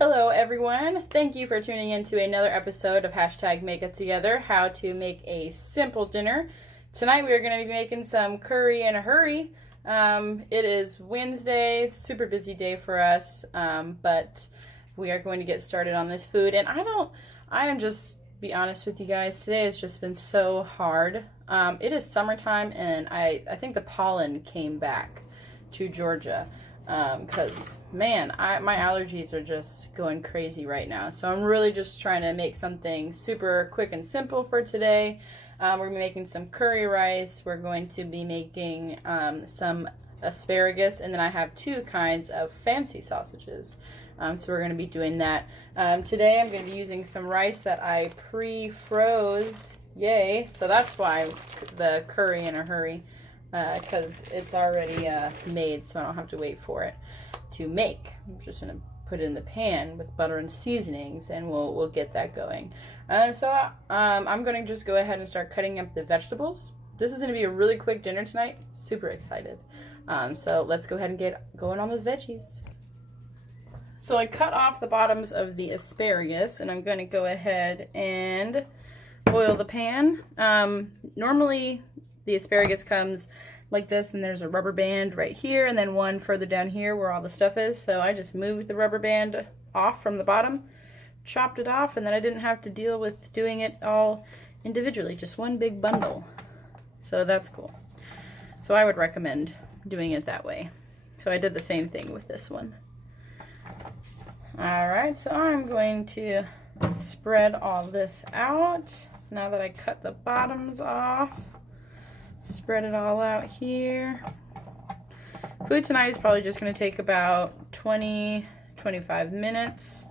Hello everyone, thank you for tuning in to another episode of Hashtag Make It Together, how to make a simple dinner. Tonight we are going to be making some curry in a hurry. It is Wednesday, super busy day for us, but we are going to get started on this food. And I am just, be honest with you guys, today has just been so hard. It is summertime and I think the pollen came back to Georgia. Because, man, my allergies are just going crazy right now. So I'm really just trying to make something super quick and simple for today. We're going to be making some curry rice. We're going to be making some asparagus. And then I have two kinds of fancy sausages. So we're going to be doing that. Today I'm going to be using some rice that I pre-froze. Yay. So that's why the curry in a hurry. Because it's already made, so I don't have to wait for it to make. I'm just going to put it in the pan with butter and seasonings, and we'll get that going. So I'm going to just go ahead and start cutting up the vegetables. This is going to be a really quick dinner tonight. Super excited. So let's go ahead and get going on those veggies. So I cut off the bottoms of the asparagus, and I'm going to go ahead and oil the pan. Normally the asparagus comes like this, and there's a rubber band right here, and then one further down here where all the stuff is. So I just moved the rubber band off from the bottom, chopped it off, and then I didn't have to deal with doing it all individually, just one big bundle. So that's cool. So I would recommend doing it that way. So I did the same thing with this one. Alright, so I'm going to spread all this out. So now that I cut the bottoms off, spread it all out here. Food tonight is probably just going to take about 20-25 minutes,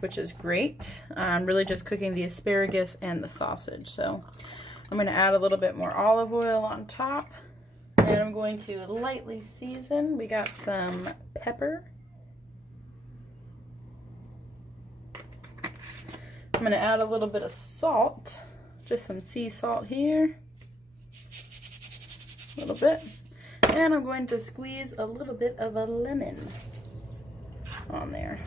which is great. I'm really just cooking the asparagus and the sausage. So I'm going to add a little bit more olive oil on top, and I'm going to lightly season. We got some pepper. I'm going to add a little bit of salt, just some sea salt here. A little bit, and I'm going to squeeze a little bit of a lemon on there.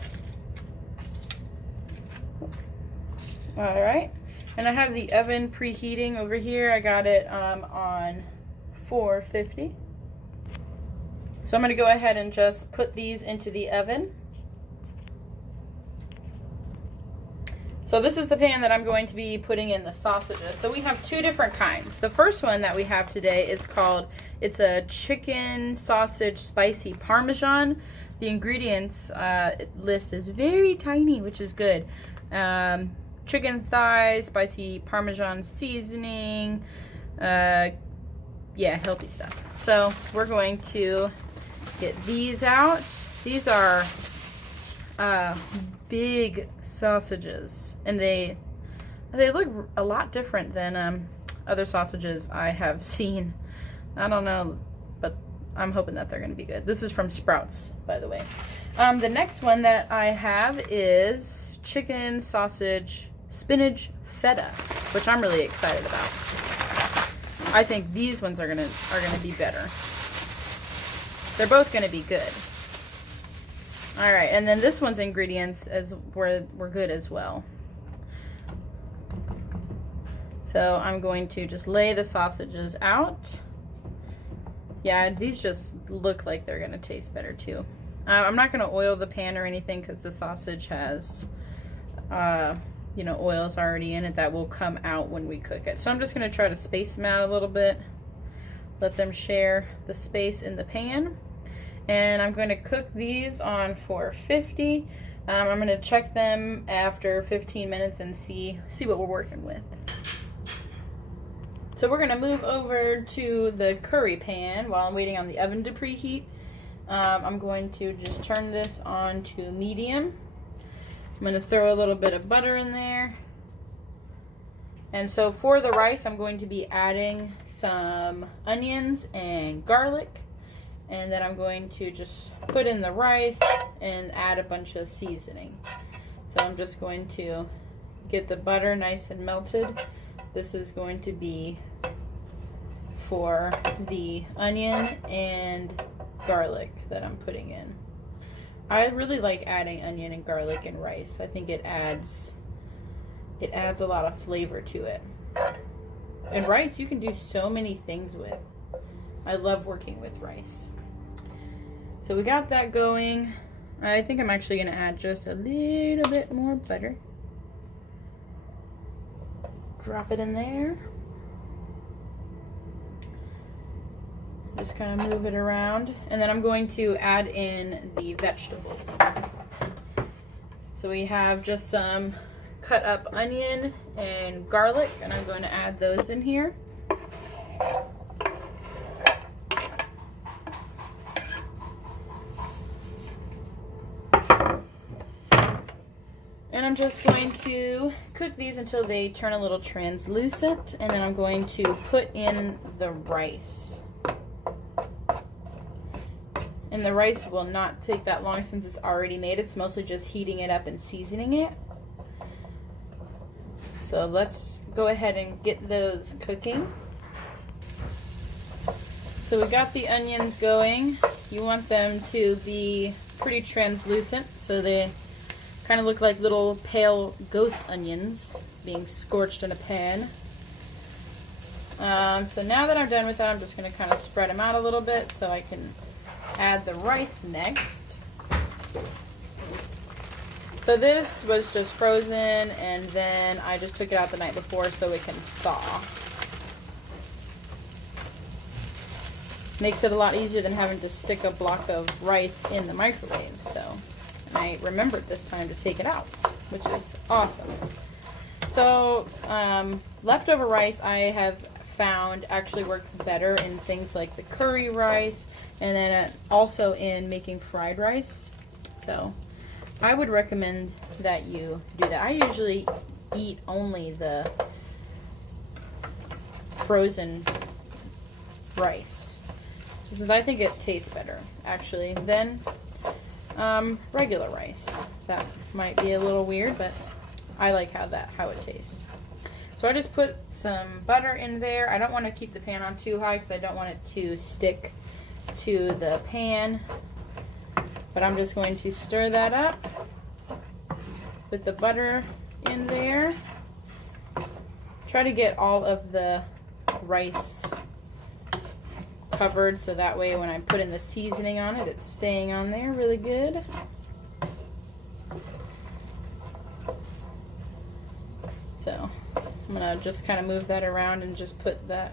All right, and I have the oven preheating over here. I got it on 450. So I'm going to go ahead and just put these into the oven. So this is the pan that I'm going to be putting in the sausages. So we have two different kinds. The first one that we have today is it's a chicken sausage spicy Parmesan. The ingredients list is very tiny, which is good. Chicken thighs, spicy Parmesan seasoning, yeah, healthy stuff. So we're going to get these out. These are big sausages, and they look a lot different than other sausages I have seen. I don't know, but I'm hoping that they're going to be good. This is from Sprouts, by the way. The next one that I have is chicken sausage spinach feta, which I'm really excited about. I think these ones are gonna be better. They're both gonna be good. All right, and then this one's ingredients were good as well. So I'm going to just lay the sausages out. Yeah, these just look like they're gonna taste better too. I'm not gonna oil the pan or anything because the sausage has, oils already in it that will come out when we cook it. So I'm just gonna try to space them out a little bit, let them share the space in the pan. And I'm going to cook these on 450. I'm going to check them after 15 minutes and see what we're working with. So we're going to move over to the curry pan while I'm waiting on the oven to preheat. I'm going to just turn this on to medium. I'm going to throw a little bit of butter in there. And so for the rice, I'm going to be adding some onions and garlic. And then I'm going to just put in the rice and add a bunch of seasoning. So I'm just going to get the butter nice and melted. This is going to be for the onion and garlic that I'm putting in. I really like adding onion and garlic in rice. I think it adds a lot of flavor to it. And rice you can do so many things with. I love working with rice. So we got that going. I think I'm actually going to add just a little bit more butter. Drop it in there. Just kind of move it around. And then I'm going to add in the vegetables. So we have just some cut up onion and garlic, and I'm going to add those in here. And I'm just going to cook these until they turn a little translucent, and then I'm going to put in the rice. And the rice will not take that long since it's already made. It's mostly just heating it up and seasoning it. So let's go ahead and get those cooking. So we got the onions going. You want them to be pretty translucent so they kind of look like little pale ghost onions being scorched in a pan. So now that I'm done with that, I'm just going to kind of spread them out a little bit so I can add the rice next. So this was just frozen, and then I just took it out the night before so it can thaw. Makes it a lot easier than having to stick a block of rice in the microwave. So I remembered this time to take it out, which is awesome. So leftover rice I have found actually works better in things like the curry rice, and then also in making fried rice. So I would recommend that you do that. I usually eat only the frozen rice, just as I think it tastes better actually than regular rice. That might be a little weird, but I like how it tastes. So I just put some butter in there. I don't want to keep the pan on too high because I don't want it to stick to the pan. But I'm just going to stir that up with the butter in there. Try to get all of the rice covered so that way when I put in the seasoning on it, it's staying on there really good. So I'm going to just kind of move that around and just put the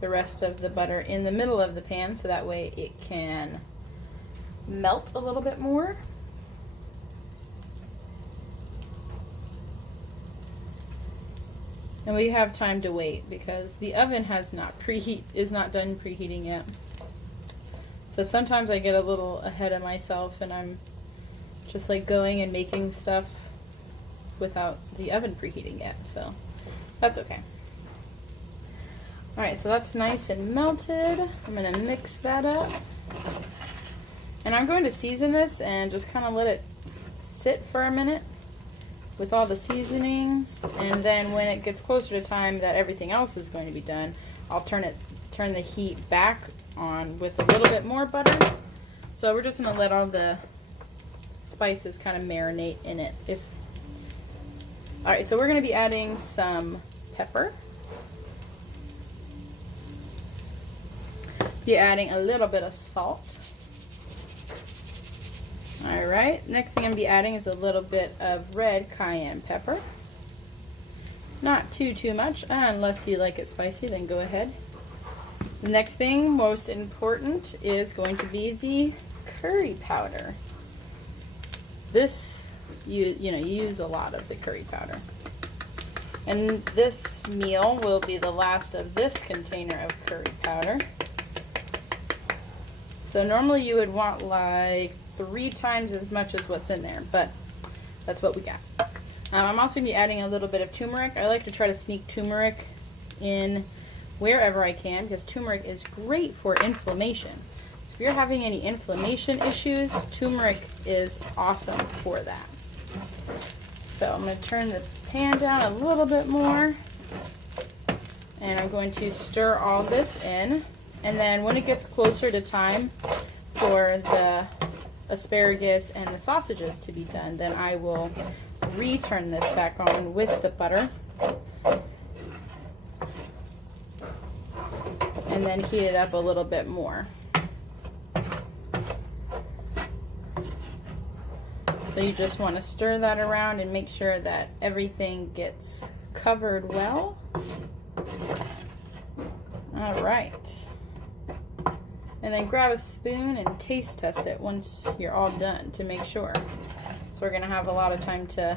rest of the butter in the middle of the pan so that way it can melt a little bit more. And we have time to wait because the oven is not done preheating yet. So sometimes I get a little ahead of myself and I'm just like going and making stuff without the oven preheating yet. So that's okay. Alright, so that's nice and melted. I'm going to mix that up. And I'm going to season this and just kind of let it sit for a minute with all the seasonings, and then when it gets closer to time that everything else is going to be done, I'll turn the heat back on with a little bit more butter. So we're just going to let all the spices kind of marinate in it. Alright, so we're going to be adding some pepper. Be adding a little bit of salt. Alright, next thing I'm going to be adding is a little bit of red cayenne pepper. Not too much, unless you like it spicy, then go ahead. The next thing, most important, is going to be the curry powder. This, you use a lot of the curry powder. And this meal will be the last of this container of curry powder. So normally you would want like 3 times as much as what's in there, but that's what we got. I'm also going to be adding a little bit of turmeric. I like to try to sneak turmeric in wherever I can because turmeric is great for inflammation. If you're having any inflammation issues, turmeric is awesome for that. So I'm going to turn the pan down a little bit more, and I'm going to stir all this in. And then when it gets closer to time for the asparagus and the sausages to be done, then I will return this back on with the butter and then heat it up a little bit more. So you just want to stir that around and make sure that everything gets covered well. All right. And then grab a spoon and taste test it once you're all done to make sure. So we're gonna have a lot of time to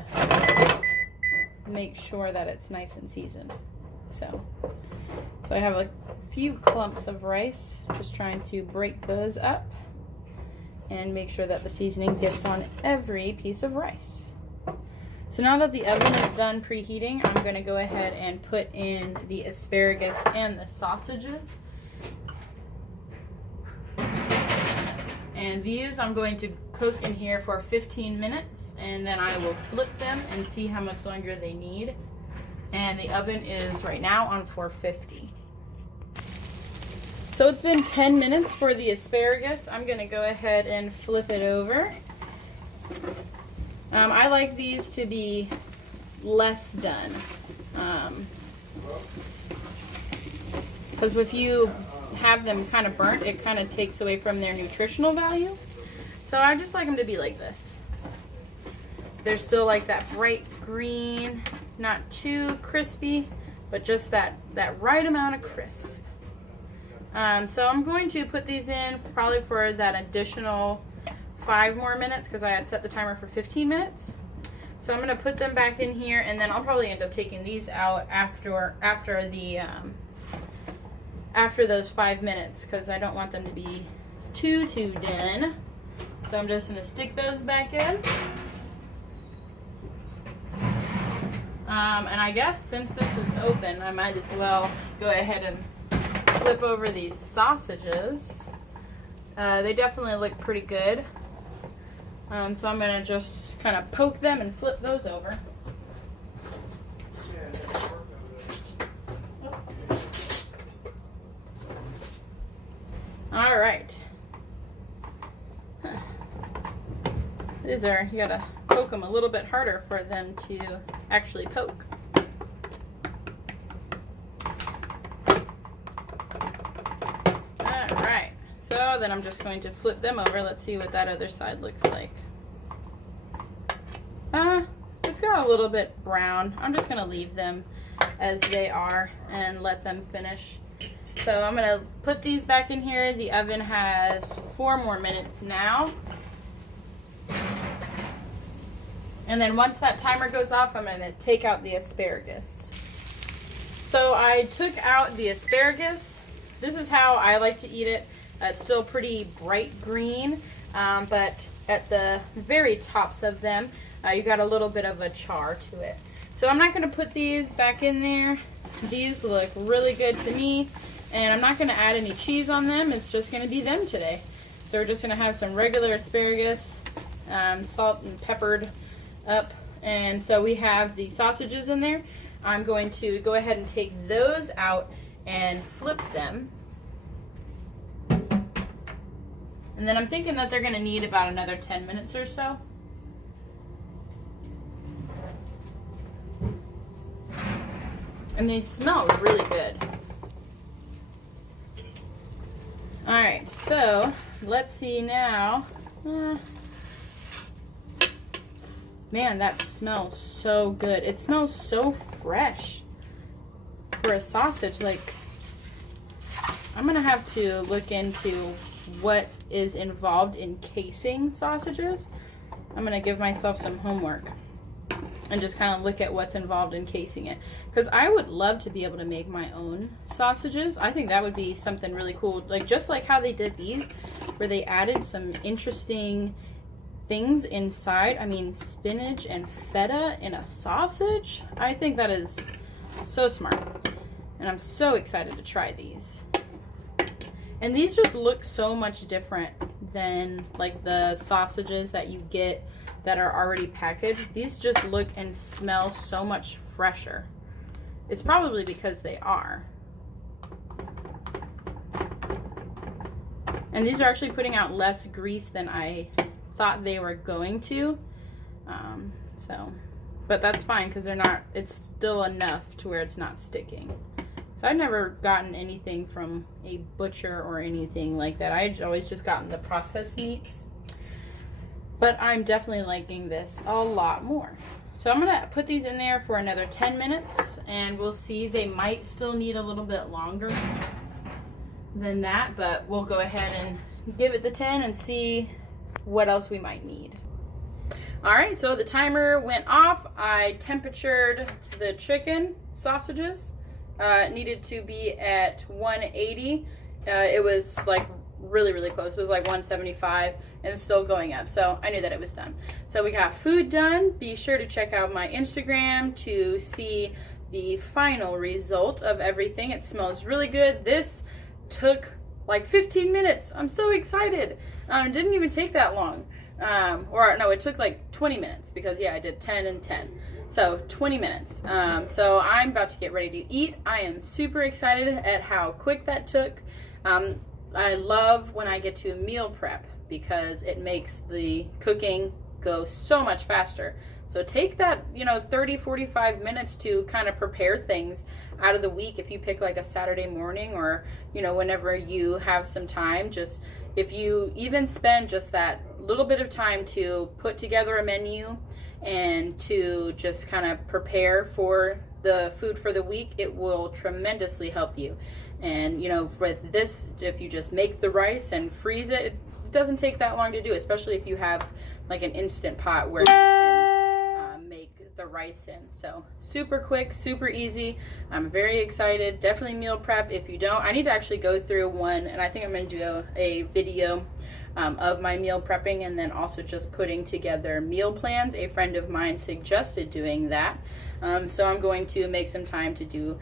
make sure that it's nice and seasoned. So I have a few clumps of rice, just trying to break those up and make sure that the seasoning gets on every piece of rice. So now that the oven is done preheating, I'm gonna go ahead and put in the asparagus and the sausages. And these I'm going to cook in here for 15 minutes, and then I will flip them and see how much longer they need. And the oven is right now on 450. So it's been 10 minutes for the asparagus. I'm gonna go ahead and flip it over. I like these to be less done. Because if you have them kind of burnt, it kind of takes away from their nutritional value. So I just like them to be like this. They're still like that bright green, not too crispy, but just that right amount of crisp. So I'm going to put these in probably for that additional 5 more minutes because I had set the timer for 15 minutes. So I'm going to put them back in here, and then I'll probably end up taking these out after those 5 minutes because I don't want them to be too done. So I'm just going to stick those back in. And I guess since this is open, I might as well go ahead and flip over these sausages. They definitely look pretty good. So I'm going to just kind of poke them and flip those over. All right. These are, you gotta poke them a little bit harder for them to actually poke. All right. So then I'm just going to flip them over. Let's see what that other side looks like. It's got a little bit brown. I'm just gonna leave them as they are and let them finish. So I'm gonna put these back in here. The oven has 4 more minutes now. And then once that timer goes off, I'm gonna take out the asparagus. So I took out the asparagus. This is how I like to eat it. It's still pretty bright green, but at the very tops of them, you got a little bit of a char to it. So I'm not gonna put these back in there. These look really good to me, and I'm not gonna add any cheese on them. It's just gonna be them today. So we're just gonna have some regular asparagus, salt and peppered up, and so we have the sausages in there. I'm going to go ahead and take those out and flip them. And then I'm thinking that they're going to need about another 10 minutes or so. And they smell really good. Alright, so let's see now. Man, that smells so good. It smells so fresh for a sausage. Like, I'm gonna have to look into what is involved in casing sausages. I'm gonna give myself some homework and just kind of look at what's involved in casing it, because I would love to be able to make my own sausages. I think that would be something really cool, like just like how they did these, where they added some interesting things inside. I mean, spinach and feta in a sausage. I think that is so smart, and I'm so excited to try these. And these just look so much different than like the sausages that you get that are already packaged. These just look and smell so much fresher. It's probably because they are. And these are actually putting out less grease than I thought they were going to. But that's fine because they're not, it's still enough to where it's not sticking. So I've never gotten anything from a butcher or anything like that. I've always just gotten the processed meats. But I'm definitely liking this a lot more. So I'm going to put these in there for another 10 minutes and we'll see. They might still need a little bit longer than that, but we'll go ahead and give it the 10 and see what else we might need. Alright, so the timer went off. I temperatured the chicken sausages. It needed to be at 180. It was like really close. It was like 175 and it's still going up. So I knew that it was done. So we got food done. Be sure to check out my Instagram to see the final result of everything. It smells really good. This took like 15 minutes. I'm so excited. It didn't even take that long. Or no, it took like 20 minutes because yeah, I did 10 and 10. So 20 minutes. So I'm about to get ready to eat. I am super excited at how quick that took. I love when I get to meal prep because it makes the cooking go so much faster. So take that, 30, 45 minutes to kind of prepare things out of the week. If you pick like a Saturday morning or, whenever you have some time, just if you even spend just that little bit of time to put together a menu and to just kind of prepare for the food for the week, it will tremendously help you. And, with this, if you just make the rice and freeze it, it doesn't take that long to do, especially if you have like an instant pot where you can make the rice in. So super quick, super easy. I'm very excited. Definitely meal prep. If you don't, I need to actually go through one, and I think I'm going to do a video of my meal prepping and then also just putting together meal plans. A friend of mine suggested doing that. So I'm going to make some time to do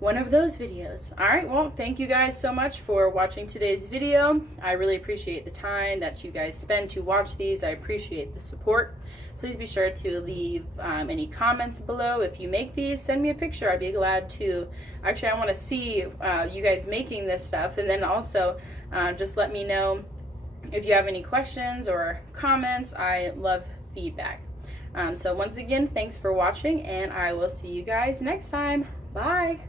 one of those videos. Alright, well, thank you guys so much for watching today's video. I really appreciate the time that you guys spend to watch these. I appreciate the support. Please be sure to leave any comments below. If you make these, send me a picture. I'd be glad to. Actually, I want to see you guys making this stuff, and then also just let me know if you have any questions or comments. I love feedback. So once again, thanks for watching, and I will see you guys next time. Bye!